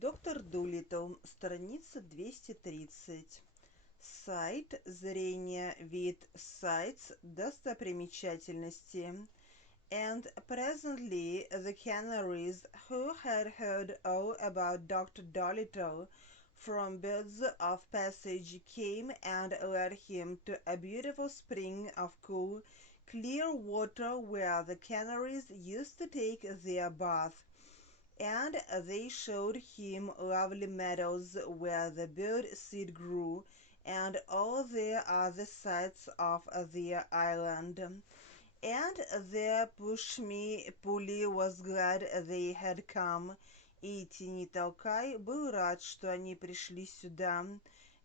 Доктор Дулитл, страница 230. Сайт, зрение, вид, sights, достопримечательности. And presently the canaries, who had heard all about Dr. Dolittle from birds of passage, came and led him to a beautiful spring of cool, clear water where the canaries used to take their bath. And they showed him lovely meadows where the bird seed grew, and all the other sights of their island. And their push-me-pulley was glad they had come, и Тяни-толкай был рад, что они пришли сюда,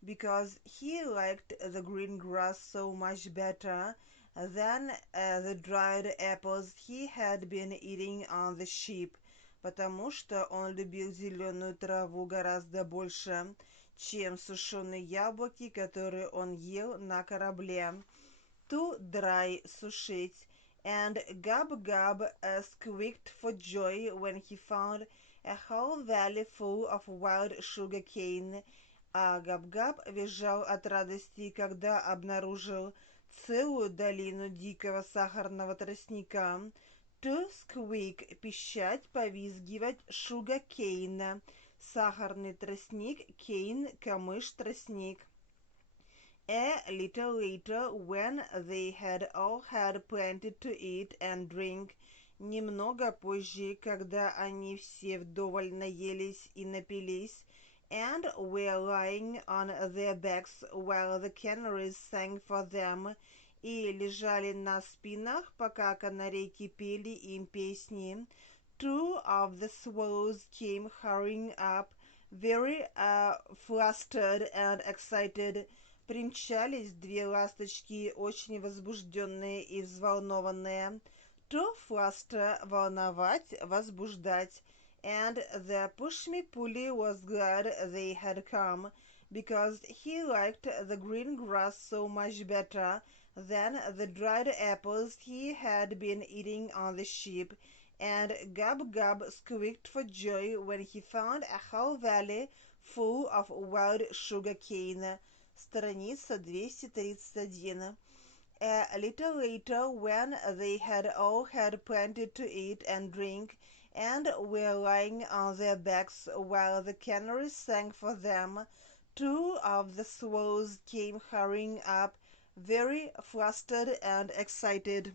because he liked the green grass so much better than the dried apples he had been eating on the ship, потому что он любил зеленую траву гораздо больше, чем сушеные яблоки, которые он ел на корабле. To dry, сушить, and Gab-Gab squeaked for joy when he found a whole valley full of wild sugar cane, а Габ-Габ визжал от радости, когда обнаружил целую долину дикого сахарного тростника. To squeak, пищать, повизгивать, sugar cane, сахарный тростник, cane, камыш, тростник. A little later, when they had all had plenty to eat and drink, немного позже, когда они все вдоволь наелись и напились, and were lying on their backs while the canaries sang for them, и лежали на спинах, пока канарейки пели им песни. Two of the swallows came hurrying up, very flustered and excited. Примчались две ласточки, очень возбужденные и взволнованные. To fluster, волновать, возбуждать. And the push-me-pulley was glad they had come, because he liked the green grass so much better than the dried apples he had been eating on the ship, and Gab-Gab squeaked for joy when he found a whole valley full of wild sugar cane. Страница 231. A little later, when they had all had plenty to eat and drink, and were lying on their backs while the canaries sang for them, two of the swallows came hurrying up, very flustered and excited.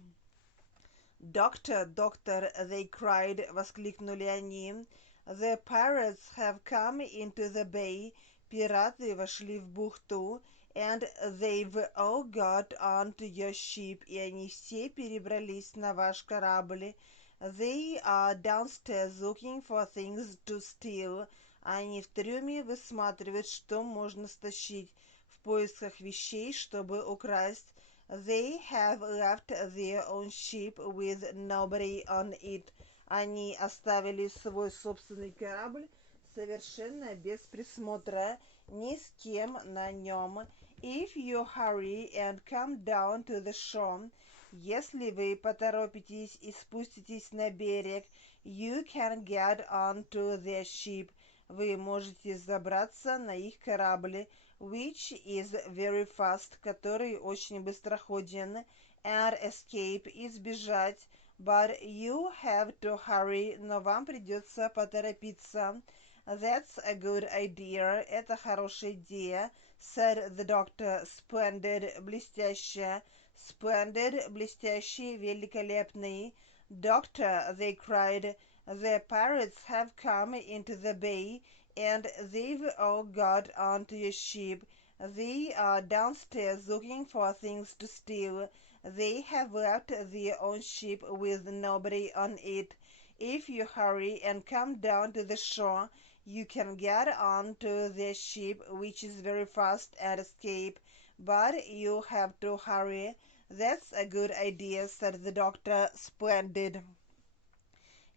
Doctor, doctor, they cried, воскликнули они. The pirates have come into the bay, пираты вошли в бухту, and they've all got onto your ship, и они все перебрались на ваш корабль. They are downstairs looking for things to steal. Они в трюме высматривают, что можно стащить, в поисках вещей, чтобы украсть. They have left their own ship with nobody on it. Они оставили свой собственный корабль совершенно без присмотра, ни с кем на нем. If you hurry and come down to the shore, если вы поторопитесь и спуститесь на берег, you can get onto their ship, вы можете забраться на их корабль, which is very fast, который очень быстроходен, and escape, и сбежать, but you have to hurry, но вам придется поторопиться. That's a good idea. Это хорошая идея, said the doctor. Splendid, блестяще. Splendid, блестящий, великолепный. Doctor, they cried, the pirates have come into the bay, and they've all got onto your ship. They are downstairs looking for things to steal. They have left their own ship with nobody on it. If you hurry and come down to the shore, you can get on to their ship, which is very fast, and escape. But you have to hurry. That's a good idea, said the doctor. Splendid.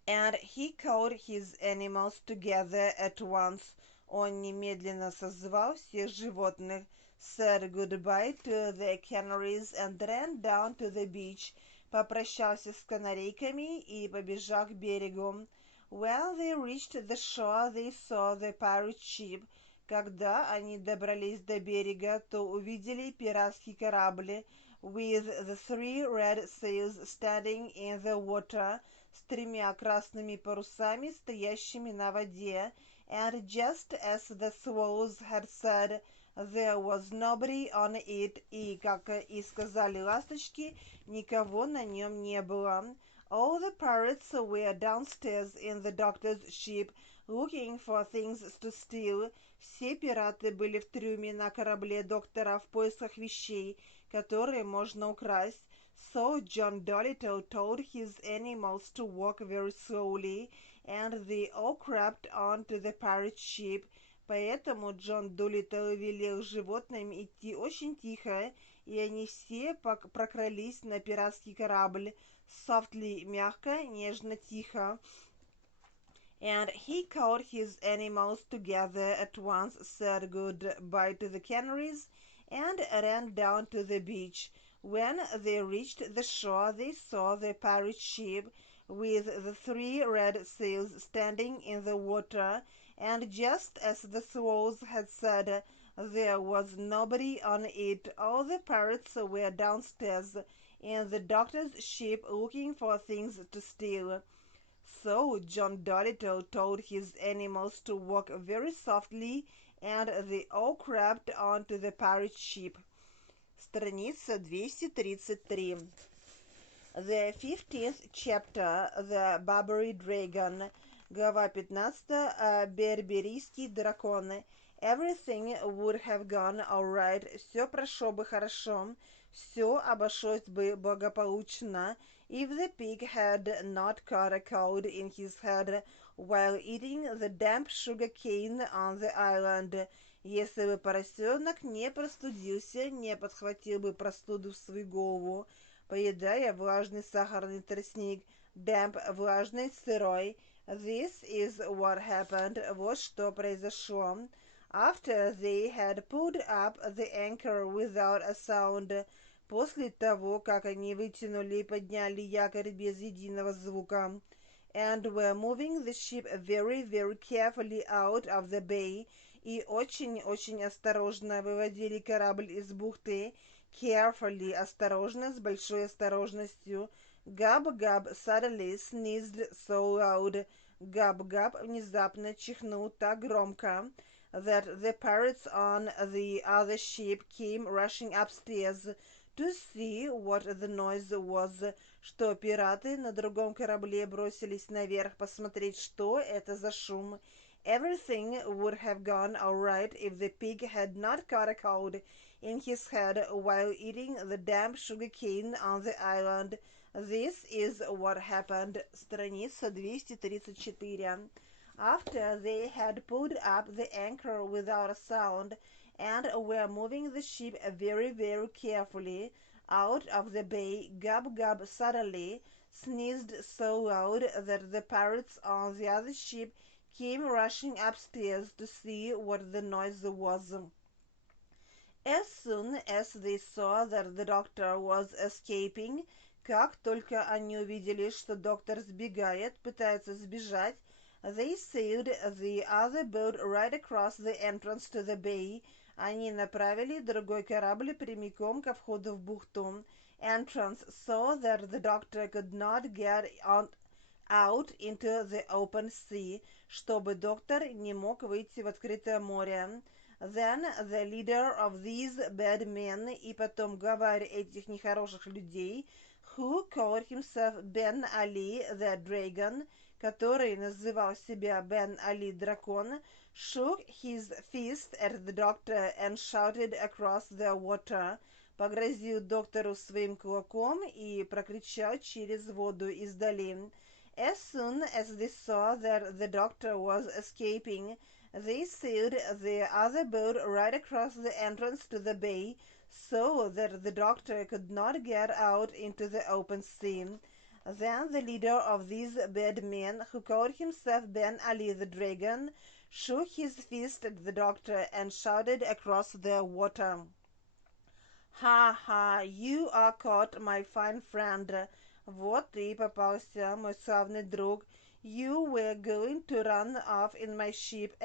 And he called his animals together at once. Он немедленно созвал всех животных, said goodbye to the canaries, and ran down to the beach, попрощался с канарейками и побежал к берегу. When they reached the shore, they saw the pirate ship. Когда они добрались до берега, то увидели пиратский корабль with the three red sails standing in the water, с тремя красными парусами, стоящими на воде. And just as the swallows had said, there was nobody on it, и, как и сказали ласточки, никого на нем не было. All the pirates were downstairs in the doctor's ship, looking for things to steal. Все пираты были в трюме на корабле доктора в поисках вещей, которые можно украсть. So John Dolittle told his animals to walk very slowly, and they all crept onto the pirate ship. Поэтому Джон Дулитл велел животным идти очень тихо, и они все прокрались на пиратский корабль. Softly, мягко, нежно, тихо. And he called his animals together at once, said goodbye to the canaries, and ran down to the beach. When they reached the shore, they saw the pirate ship with the three red sails standing in the water, and just as the swallows had said, there was nobody on it. All the pirates were downstairs in the doctor's ship looking for things to steal. So John Dolittle told his animals to walk very softly, and they all crept onto the pirate ship. Страница 233. The 15th chapter, The Barbary Dragon. Глава 15. Берберийский дракон. Everything would have gone all right. Все прошло бы хорошо. Все обошлось бы благополучно, if the pig had not caught a cold in his head while eating the damp sugar cane on the island. Если бы поросенок не простудился, не подхватил бы простуду в свою голову, поедая влажный сахарный тростник, damp, влажный, сырой. This is what happened. Вот что произошло. After they had pulled up the anchor without a sound, после того, как они вытянули и подняли якорь без единого звука, and were moving the ship very, very carefully out of the bay, и очень-очень осторожно выводили корабль из бухты, carefully, осторожно, с большой осторожностью, Габ-габ suddenly sneezed so loud, Габ-габ внезапно чихнул так громко, that the pirates on the other ship came rushing upstairs to see what the noise was, что пираты на другом корабле бросились наверх посмотреть, что это за шум. Everything would have gone all right if the pig had not caught a cold in his head while eating the damp sugar cane on the island. This is what happened. Страница 234. After they had pulled up the anchor without a sound, and were moving the ship very, very carefully out of the bay, Gab-gab suddenly sneezed so loud that the pirates on the other ship came rushing upstairs to see what the noise was. As soon as they saw that the doctor was escaping, как только они увидели, что доктор сбегает, пытается сбежать, they sailed the other boat right across the entrance to the bay. Они направили другой корабль прямиком ко входу в бухту, entrance, so that the doctor could not get out into the open sea, чтобы доктор не мог выйти в открытое море. Then the leader of these bad men, и потом главарь этих нехороших людей, who called himself Ben Ali the Dragon, который называл себя Бен Али Дракон, shook his fist at the doctor and shouted across the water, погрозил доктору своим кулаком и прокричал через воду издали. As soon as they saw that the doctor was escaping, they sailed the other boat right across the entrance to the bay, so that the doctor could not get out into the open sea. Then the leader of these bad men, who called himself Ben Ali the Dragon, shook his fist at the doctor and shouted across the water, "Ha ha, you are caught, my fine friend! Вот ты и попался, мой славный друг, You were going to run off in my ship,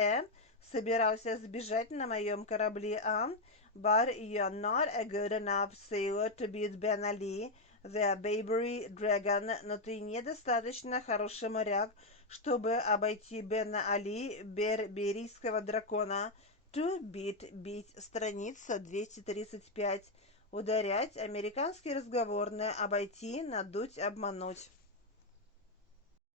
собирался сбежать на моем корабле, But you're not a good enough sailor to beat Ben Ali, the Barbary Dragon, но ты недостаточно хороший моряк, чтобы обойти Бена Али, берберийского дракона. To beat, бить, страница 235. Ударять, американский разговорный, обойти, надуть, обмануть.